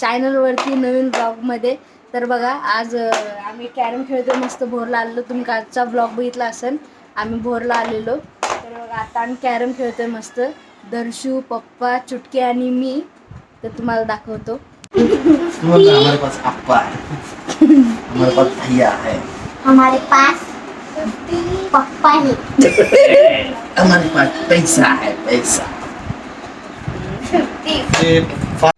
चॅनलवरती नवीन ब्लॉगमध्ये. तर बघा आज आम्ही कॅरम खेळतो मस्त भोरला आलेलो. तुम्ही कालचा ब्लॉग बघितला असेल आम्ही भोरला आलेलो. तर बघा आता आम्ही कॅरम खेळतोय मस्त. दर्शू पप्पा चुटकी आणि मी. तर तुम्हाला दाखवतो. हमारे पास अप्पा है हमारे पास भैया है हमारे पास पप्पा है। हमारे पास पैसा है पैसा ये फा-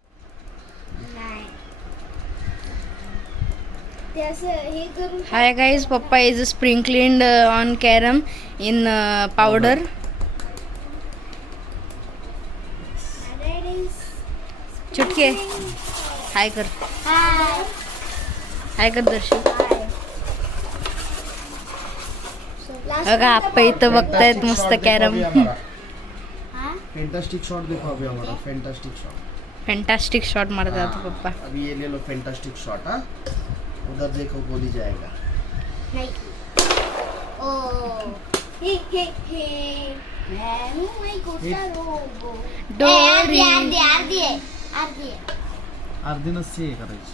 hi guys papa is sprinkling on carrom in powder चुटके hi कर. हाय कर दर्शू बघा आप्पा इथं बघतायत मस्त कॅरम फैंटास्टिक शॉट देखो अभी हमारा फैंटास्टिक शॉट फॅन्टास्टिक शॉट मारतात पप्पा. अभी ये ले लो फैंटास्टिक शॉट हाँ. उधर देखो गोली जाएगा। नहीं। ओ हे हे हे। मैं मैं गोटा रोगो डोरी. करायची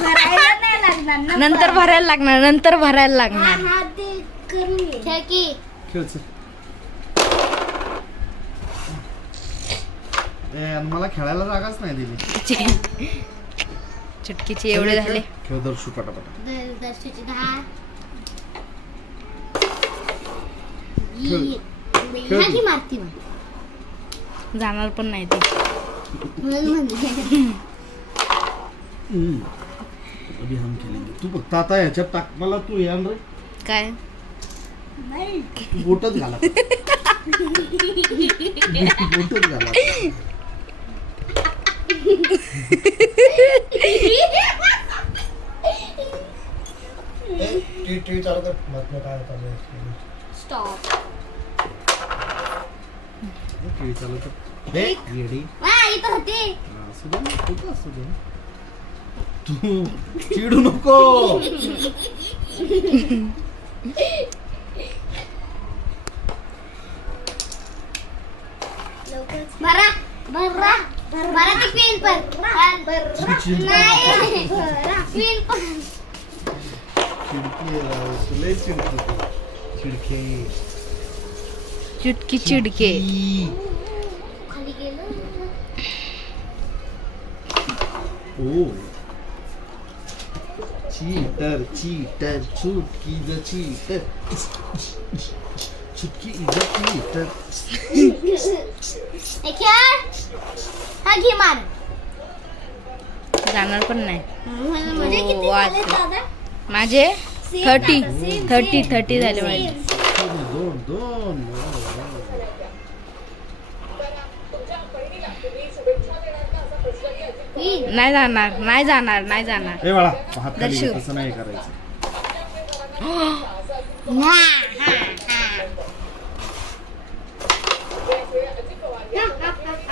भरायला नाही लागणार ना नंतर भरायला लागणार नंतर भरायला लागणार। हा ते करून घे ठेकी खेळ चल ए, आणि मला खेळायला जागाच नाही दिली. चुटकीचे एवढे झाले. खेळ दर्शू पटापट. दर्शूची दहा. खेळ. ये. खेळ हा तू. की मारती मग. जाणार पण नाही ते. म्हणून म्हणते. हम्म. अभी हम खेलेंगे तू फक्त आता ह्याच्यात टाक. मला तू या रे काय? बोटच घाला. बोटच घाला. टीव्ही चालू कर बातम्या काय चालू स्टॉप टीव्ही चालू कर रेडी इथं होते. असू दे ना, कुठं असू दे तू चिडू नको भरा भरा भरा ते पिन पण नाही पिन पण चिडकी आहे राव, तुलाही चिडतो तू. चिडके चुटकी चिडके। ई. खाली गेलं ओ। Cheater cheater Chutki the cheater. Chutki is a cheater. हे खेळ हा घे मार. जाणार पण नाही. म्हणजे हो, किती वाच. झाले दादा? माझे? थर्टी. थर्टी. थर्टी झाले माझे. दोन दोन पिन नाही जाणार नाही जाणार नाही जाणार. ए बाळा हात खाली दर्शू. घे, तसं नाही करायचं.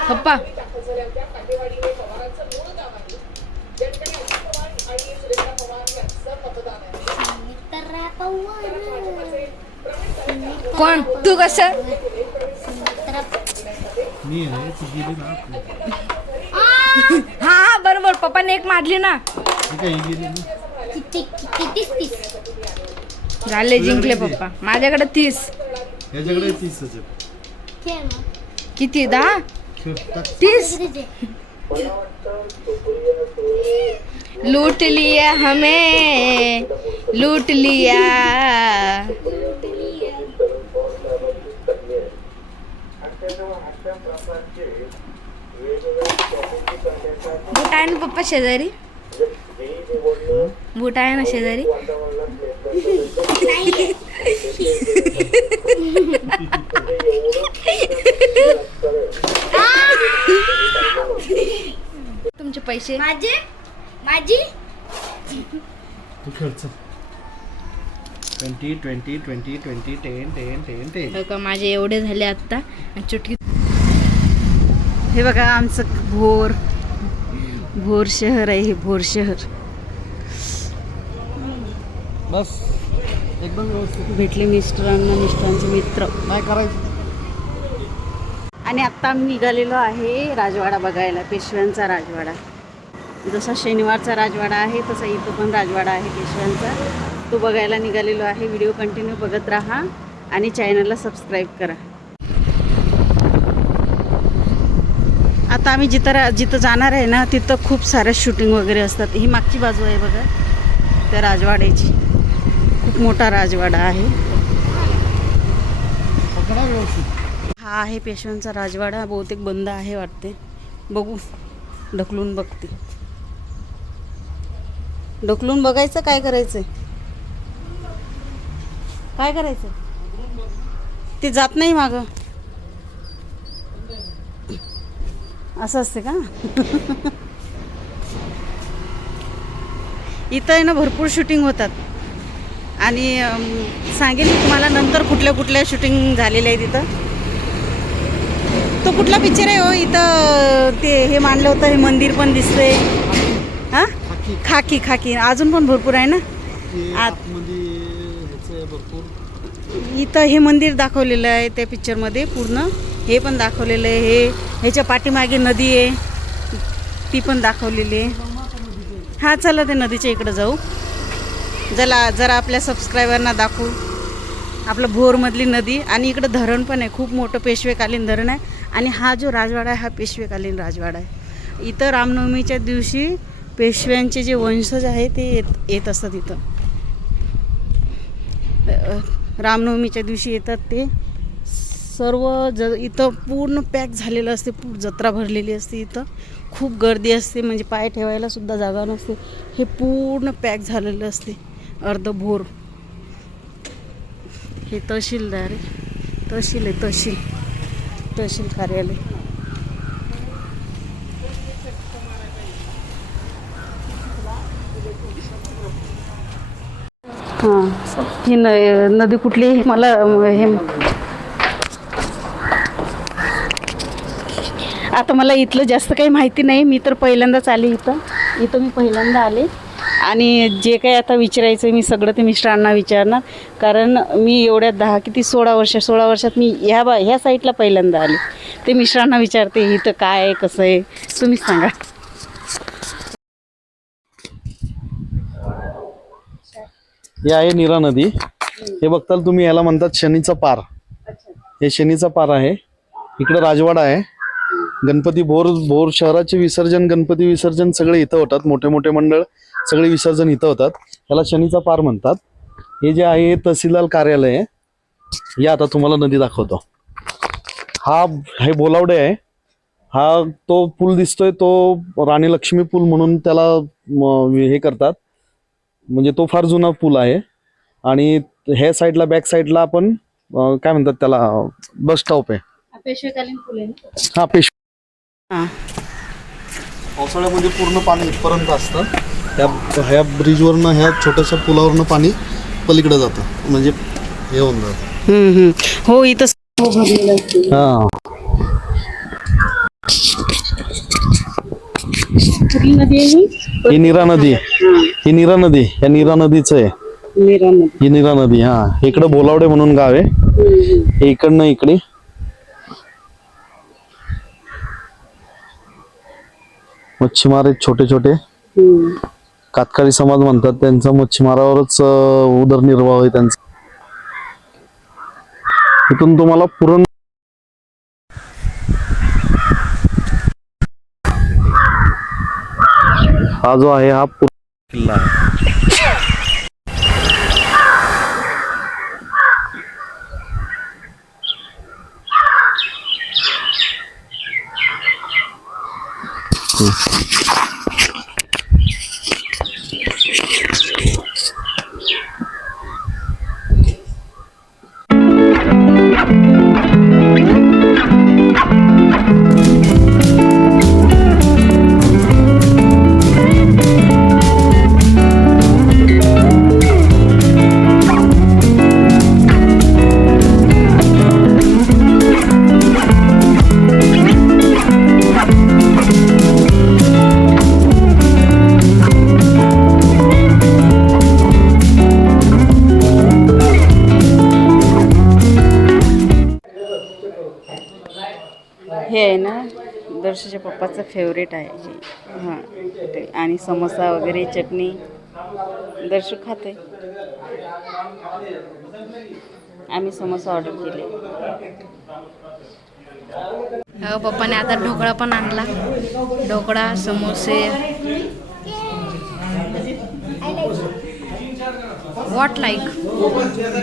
पप्पा कोण? तू कसं? मित्रा मी रे तू गेली ना. आ हा बरोबर. पप्पाने एक मारली ना. झाले जिंकले पप्पा. माझ्याकडे तीस. किती? दहा. तीस? लूट लिया हमें लूट लिया ना पप्पा शेजारी बूट आहे ना शेजारी? तुमचे पैसे? माझे? माझी? तू चल twenty twenty twenty twenty ten ten ten ten बघा माझे एवढे झाले आत्ता आणि चुटकी हे बघा आमचं भोर. भोर शहर आहे हे भोर शहर. बस. एकदम व्यवस्थित. भेटले मिस्टरांना मिस्टरांचे मित्र. नाही करायचं. आणि आत्ता आम्ही निघालेलो आहे राजवाडा बघायला पेशव्यांचा राजवाडा. जसा शनिवारचा राजवाडा आहे तसा इथं पण राजवाडा आहे पेशव्यांचा. तो बघायला निघालेलो आहे. व्हिडिओ कंटिन्यू बघत राहा आणि चॅनलला सबस्क्राईब करा. आता आम्ही जिथं रा जिथं जाणार आहे ना तिथं खूप साऱ्या शूटिंग वगैरे असतात. ही मागची बाजू आहे बघा. त्या राजवाड्याची. खूप मोठा राजवाडा आहे. हा आहे पेशव्यांचा राजवाडा. बहुतेक बंद आहे वाटते. बघू. ढकलून बघते. ढकलून बघायचं काय करायचं काय करायचं ते जात नाही मागं. असं असते का? इथं आहे ना भरपूर शूटिंग होतात. आणि सांगेन मी तुम्हाला नंतर कुठल्या कुठल्या शूटिंग झालेल्या आहे तिथं तो कुठला पिक्चर आहे हो? इथं ते हे मांडलं होतं हे मंदिर पण दिसतंय. हां? खाकी. खाकी अजून पण भरपूर आहे ना? आत- इथं हे मंदिर दाखवलेलं आहे त्या पिक्चरमध्ये पूर्ण. हे पण दाखवलेलं आहे. हे ह्याच्या पाठीमागे नदी आहे. ती पण दाखवलेली आहे. हां चला ते नदीच्या इकडं जाऊ. जरा जरा आपल्या सबस्क्रायबरना दाखवू. आपलं भोरमधली नदी आणि इकडं धरण पण आहे. खूप मोठं पेशवेकालीन धरण आहे. आणि हा जो राजवाडा आहे हा पेशवेकालीन राजवाडा आहे. इथं रामनवमीच्या दिवशी पेशव्यांचे जे वंशज आहे ते येत येत असतात इथं. रामनवमीच्या दिवशी येतात ते. सर्व ज इथं पूर्ण पॅक झालेलं असते पूर्ण जत्रा भरलेली असते इथं. खूप गर्दी असते म्हणजे पाय ठेवायला सुद्धा जागा नसते. हे पूर्ण पॅक झालेलं असते अर्ध भोर हे तहसीलदार आहे. तहसील आहे तहसील. तहसील कार्यालय. हां. ही न नदी कुठली? मला हे आता मला इथलं जास्त काही माहिती नाही. मी तर पहिल्यांदाच आले इथं. इथं मी पहिल्यांदा आले. आणि जे काही आता विचारायचं मी सगळं ते मिस्टरांना विचारणार. कारण मी एवढ्या दहा किती सोळा वर्ष सोळा वर्षात मी ह्या बा ह्या साईडला पहिल्यांदा आले. ते मिस्टरांना विचारते इथं काय आहे कसं आहे? तुम्हीच सांगा. हे आहे नीरा नदी. हे बघताल तुम्ही याला म्हणतात शनीचा पार. हे शनीचा पार आहे. इकडं राजवाडा आहे. गणपती भोर भोर शहराचे विसर्जन गणपती विसर्जन सगळे इथं होतात. मोठे मोठे मंडळ सगळे विसर्जन इथं होतात. याला शनीचा पार म्हणतात. हे जे आहे हे तहसीलदार कार्यालय आहे. या आता तुम्हाला नदी दाखवतो. हा हे बोलावडे आहे. हा तो पूल दिसतोय. तो राणी लक्ष्मी पूल म्हणून त्याला हे करतात. म्हणजे तो फार जुना पूल आहे. आणि ह्या साईडला बॅक साईडला आपण काय म्हणतात त्याला बस स्टॉप आहे. हा पेश हां. पावसाळ्यामध्ये पूर्ण पाणी इथपर्यंत असतं. त्या ह्या ब्रिजवरनं ह्या छोट्याशा पुलावरनं पाणी पलीकडे जातं. म्हणजे हे होऊन जातं. हो इथं हा. कुठली नदी आहे ही? ही नीरा नदी. ही. नीरा नदी. ह्या नीरा नदीचं आहे. नीरा नदी. ही नीरा नदी हा. इकडं बोलावडे म्हणून गाव आहे. इकडनं इकडे. मच्छीमार आहेत छोटे छोटे. कातकरी समाज म्हणतात त्यांचा मच्छीमारावरच उदरनिर्वाह आहे त्यांचा. इथून तुम्हाला पुरण हा जो आहे हा पुरण किल्ला आहे. पप्पाचं फेवरेट आहे. हे हां ते आणि समोसा वगैरे चटणी. दर्शू खाते. आम्ही समोसा ऑर्डर केले. हो, पप्पाने आता ढोकळा पण आणला. ढोकळा समोसे. What like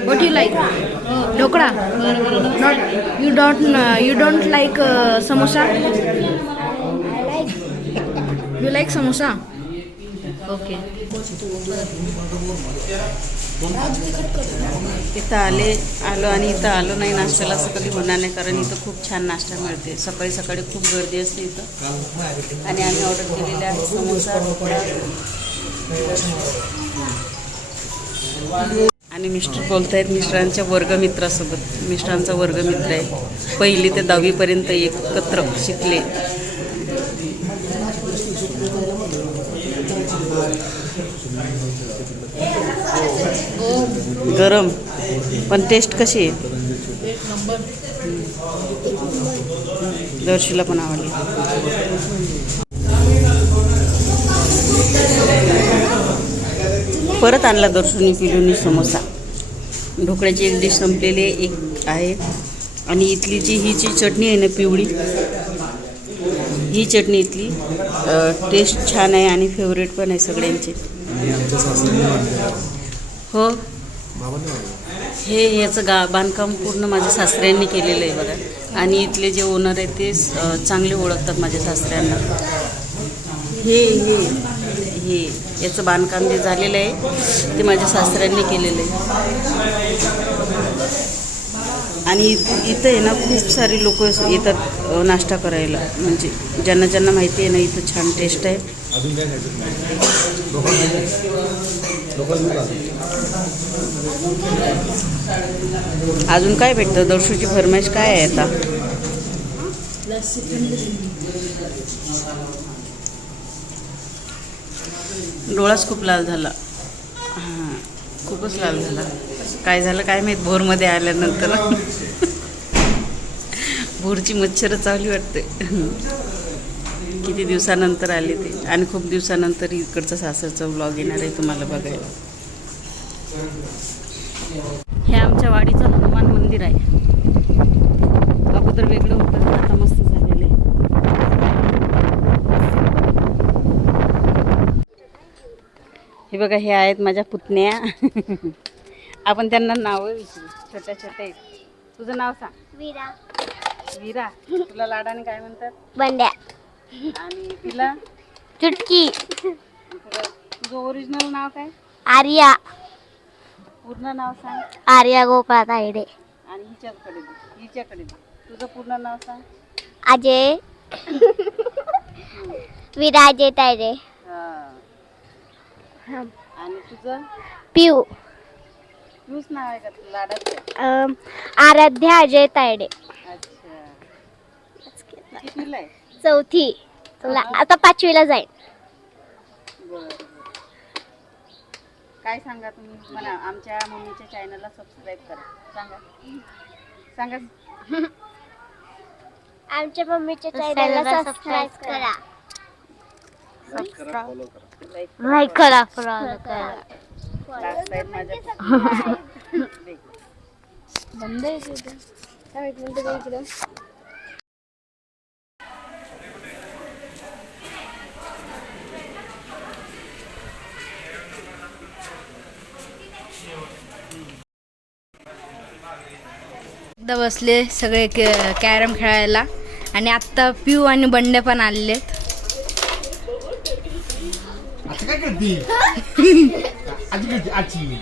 what you like dhokla. Not you don't you don't like samosa? You like samosa okay इथं आले आलो आणि इथं आलो नाही नाश्त्याला असं कधी होणार नाही कारण इथं खूप छान नाश्ता मिळते. सकाळी सकाळी खूप गर्दी असते इथं. आणि आम्ही ऑर्डर केलेले आहे समोसा आणि मिस्टर बोलत आहेत मिस्टरांच्या वर्गमित्रासोबत. मिस्टरांचा वर्गमित्र आहे. पहिली ते दहावीपर्यंत एकत्र शिकले. गरम. पण टेस्ट कशी आहे? दर्शीला पण आवडली. परत आणला दर्शनी पिलुनी समोसा. ढोकळ्याची एक डिश संपलेली एक आहे. आणि इथली जी ही जी चटणी आहे ना पिवळी ही चटणी इथली टेस्ट छान आहे आणि फेवरेट पण आहे सगळ्यांची. हो. हे याचं गा बांधकाम पूर्ण माझ्या सासऱ्यांनी केलेलं आहे बघा. आणि इथले जे ओनर आहेत ते चांगले ओळखतात माझ्या सासऱ्यांना. हे हे हे याचं बांधकाम जे झालेलं आहे ते माझ्या सासऱ्यांनी केलेलं आहे. आणि इथं इथं आहे ना खूप सारी लोक येतात नाश्ता करायला. म्हणजे ज्यांना ज्यांना माहिती आहे ना इथं छान टेस्ट आहे. अजून काय भेटतं? दर्शूची फरमाईश काय आहे आता? डोळाच खूप लाल झाला. हां खूपच लाल झाला. काय झालं काय माहीत? भोरमध्ये आल्यानंतर. भोरची मच्छर चावली वाटते. किती दिवसानंतर आले ते? आणि खूप दिवसानंतर इकडचा सासरचा व्लॉग येणार आहे तुम्हाला बघायला. हे आमच्या वाडीचं हनुमान मंदिर आहे. अगोदर वेगळं होतं आता मस्त झालेलं आहे. हे बघा हे आहेत माझ्या पुतण्या. आपण त्यांना नावं विचारू. छोट्या छोट्या आहेत. तुझं नाव सांग. विरा. वीरा. तुला लाडाने काय म्हणतात? बंड्या. आणि तिला? चुटकी. तुझं ओरिजिनल नाव काय? आर्या. पूर्ण नाव सांग. आर्या गोपाळ तायडे. आणि हिच्याकडे दे. हिच्याकडे दे. तुझं पूर्ण नाव सांग. अजय. विराजय तायडे. हा. आणि तुझं? पिऊ. तूच नाव आहे का तुला लाडाचं? आराध्या अजय तायडे. अच्छा. कितवीला आहे? चौथी. ला- आता पाचवीला जाईल बरं. काय सांगा तुम्ही? मला आमच्या मम्मीच्या चॅनलला सबस्क्राईब करा. सांगा. सांगा. आमच्या मम्मीच्या चॅनलला सबस्क्राईब करा. लाईक लाईक करा फॉलो करा. माझ्या. बंद आहे एकदा बसले सगळे कॅरम खेळायला. आणि आत्ता पिऊ आणि बंडे पण आलेले. आता काय करते? आजी करते? आजी.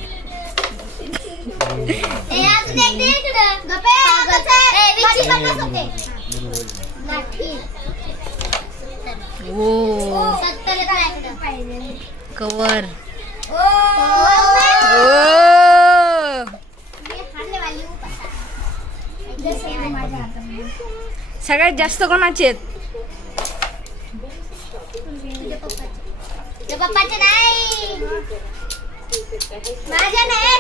हो कवर. सगळ्यात जास्त कोणाचे आहेत? पप्पाचे नाही. माझ्या नाही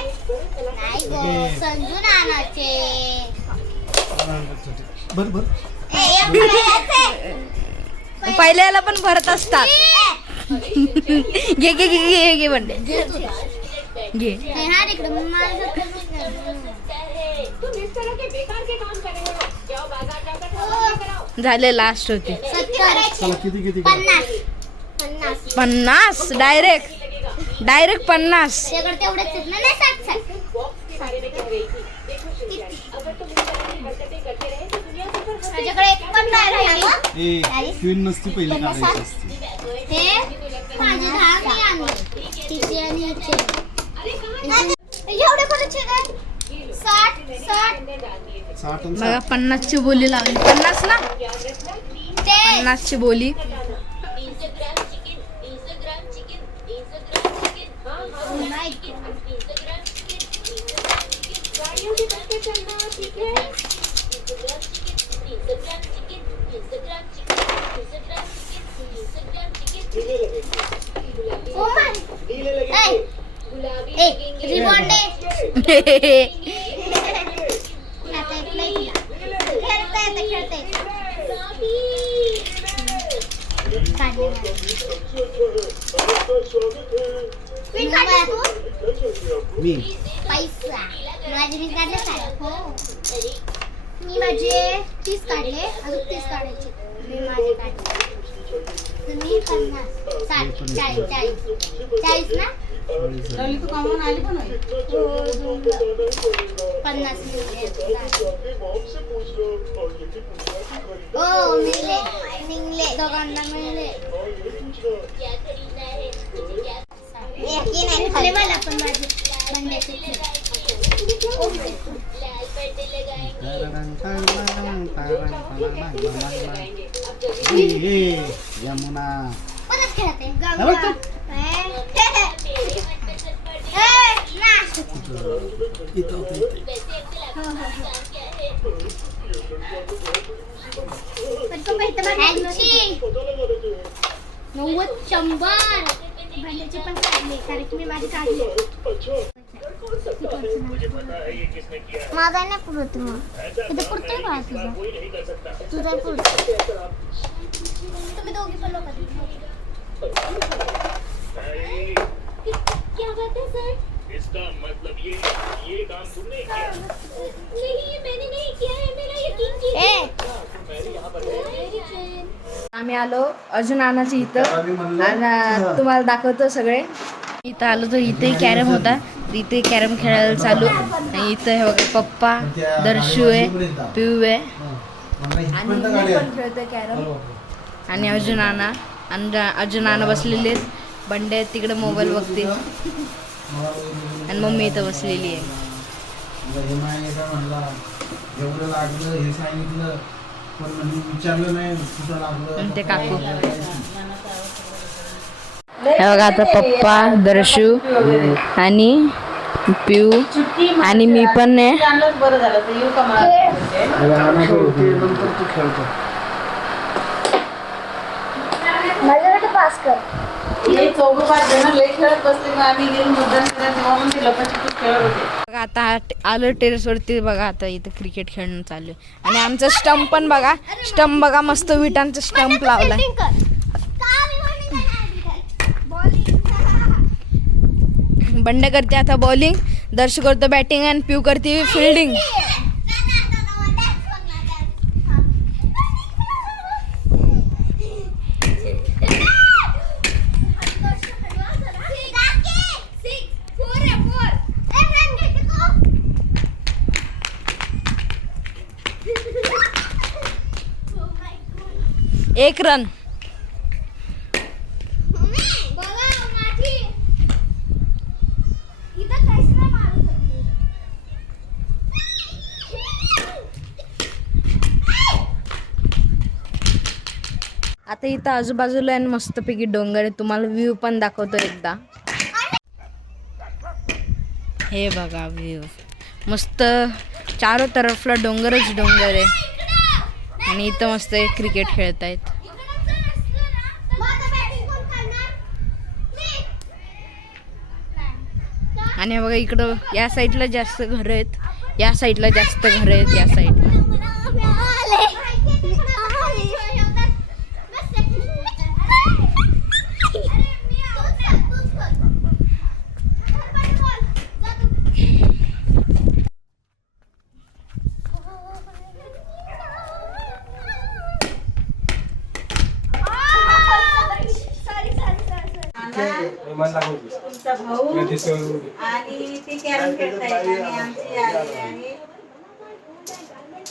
नाही गो संजू नानाचे. बर बर. ए, एक खेळायचे. पहिल्याला पण भरत असतात. घे घे घे घे घे बंडे घे. हा इकडे झाले लास्ट होते. सत्तर. चला किती किती? पन्नास. डायरेक्ट डायरेक्ट पन्नास. त्याकडे तेवढेच आहेत ना? नाही साठ साठ तुझ्याकडे एक पण नाही राहिला ए क्वीन नसती पहिली काढायची असती. हे माझे दहा मी आणले. तिचे आणि हिचे. एवढे कोणाचे काय साठ साठ. बघा पन्नासची बोली लावली पन्नास ना? पन्नासची बोली. Oh my A A rebound दे आता एक लई दिला. खेळता येतं, खेळता येतं. काढले मला. पिन काढले तू? मी. पैसा. माझे मी काढले हो. मी माझे तीस काढले अजून तीस काढायचे. मी माझे काढले. तुम्ही पन्नास साठ चाळीस चाळीस. चाळीस ना? रवली तू कामावून आली पण होय. पन्नास हो मिळले. मिळले. दोघांना मिळले. मला पण माझे. यमुना परत खेळते अरे गंगा ए, नाश. इथं होतं इथे. ऐंशी नव्वद शंभर भांड्याचे पण काढले कारण की मी माझे काढले माझा नाही पुरत मग. इथं पुरतोय का तुझा? तुझा पुरतो तुम्ही दोघी पण लोक क्या बात है सर इसका मतलब ये ये काम तुमने किया नहीं मैंने नहीं किया है मेरा यकीन कीजिए आम्ही आलो अर्जुन आणाची इथं. आणि तुम्हाला दाखवतो सगळे. इथं आलो तर इथेही कॅरम होता. इथे कॅरम खेळायला चालू. आणि इथं हे बघा पप्पा दर्शू आहे पिऊ आहे. आणि कॅरम. आणि अर्जुन आना आणि अर्जुन आना बसलेले आहेत. बंडे आहेत तिकडे मोबाईल बघते आणि मम्मी इथं बसलेली आहे. ते काकू. हे बघा आता पप्पा दर्शू आणि पिऊ आणि मी पण बघा आता हा- आलं टेरेसवरती बघा आता इथं क्रिकेट खेळणं चालू आहे. आणि आमचा स्टंप पण बघा. स्टंप बघा मस्त विटांचा स्टंप लावलाय. बंड करते आता बॉलिंग दर्श करतो बॅटिंग आणि पिऊ करते फिल्डिंग एक रन आता इथं आजूबाजूला आहे मस्तपैकी डोंगर आहे. तुम्हाला व्ह्यू पण दाखवतो एकदा. हे बघा व्ह्यू मस्त चारो तरफला डोंगरच डोंगर आहे. आणि इथं मस्त क्रिकेट खेळतायत आणि बघा इकडं या साईडला जास्त घरं आहेत. या साईडला जास्त घरं आहेत या साईडला तुमचा भाऊ आणि ते कॅरम खेळतायत आणि आमची आई आणि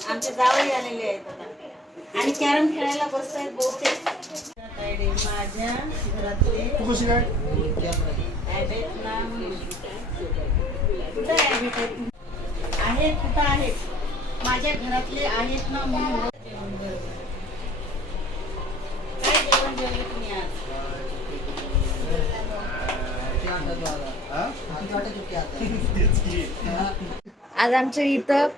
आमचे जावई आलेले आहेत आणि कॅरम खेळायला बसतायत बहुतेक. माझ्या घरातले. ॲबेट ना कुठं ॲबेट आहेत आहेत कुठं आहेत माझ्या घरातले आहेत ना म्हणून. जेवण काय जेवण जेवले तुम्ही आज आज आमच्या इथं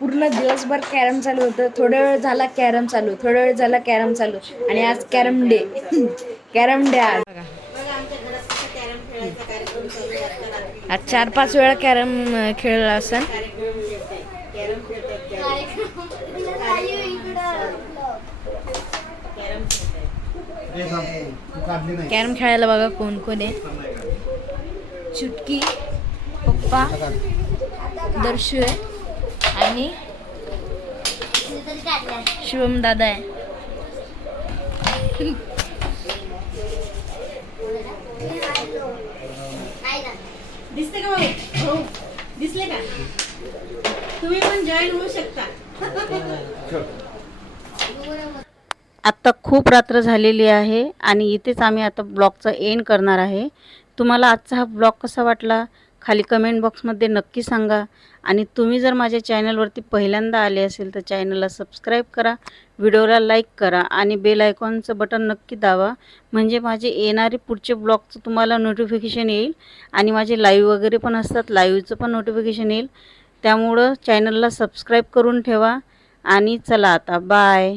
पूर्ण दिवसभर कॅरम चालू होतं. थोडा वेळ झाला कॅरम चालू. थोडा वेळ झाला कॅरम चालू. आणि आज कॅरम डे. कॅरम डे आज. आज चार पाच वेळा कॅरम खेळला असेल. कॅरम खेळायला बघा कोण कोण आहे. चुटकी पप्पा दर्शू आहे आणि शिवम दादा आहे दिसते का भाऊ दिसले का? तुम्ही पण जॉईन होऊ शकता. आत्ता खूप रात्र झालेली आहे आणि इथेच आम्ही आता ब्लॉगचा एंड करणार आहे. तुम्हाला आजचा हा ब्लॉग कसा वाटला? खाली कमेंट बॉक्समध्ये नक्की सांगा. आणि तुम्ही जर माझ्या चॅनलवरती पहिल्यांदा आले असेल तर चॅनलला सबस्क्राईब करा व्हिडिओला लाईक करा आणि बेल आयकॉनचं बटन नक्की दावा म्हणजे माझे येणारे पुढचे ब्लॉगचं तुम्हाला नोटिफिकेशन येईल आणि माझे लाईव्ह वगैरे पण असतात लाईव्हचं पण नोटिफिकेशन येईल. त्यामुळं चॅनलला सबस्क्राईब करून ठेवा आणि चला आता बाय